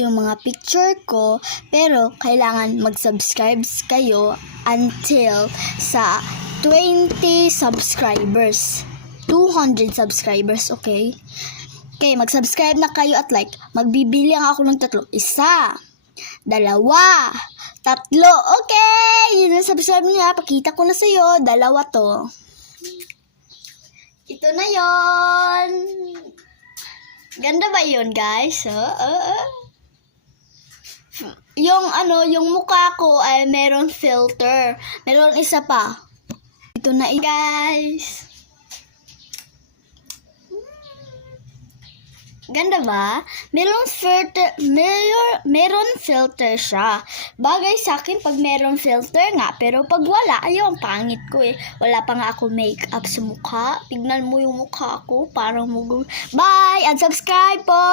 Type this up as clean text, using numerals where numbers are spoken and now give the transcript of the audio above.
yung mga picture ko, pero kailangan mag-subscribe kayo until sa 20 subscribers. 200 subscribers, okay? Okay, mag-subscribe na kayo at like. Magbibili ako ng 3. 1, 2, 3. Okay! Yun ang subscribe niya. Pakita ko na sa'yo. 2 to. Ito na yon. Ganda ba yun, guys? Yung mukha ko ay meron filter. Meron isa pa. Ito na, guys. Ganda ba? Meron filter siya. Bagay sa akin pag meron filter nga. Pero pag wala, ayaw, ang pangit ko eh. Wala pa nga ako makeup sa mukha. Tignan mo yung mukha ko. Parang Bye! And subscribe po!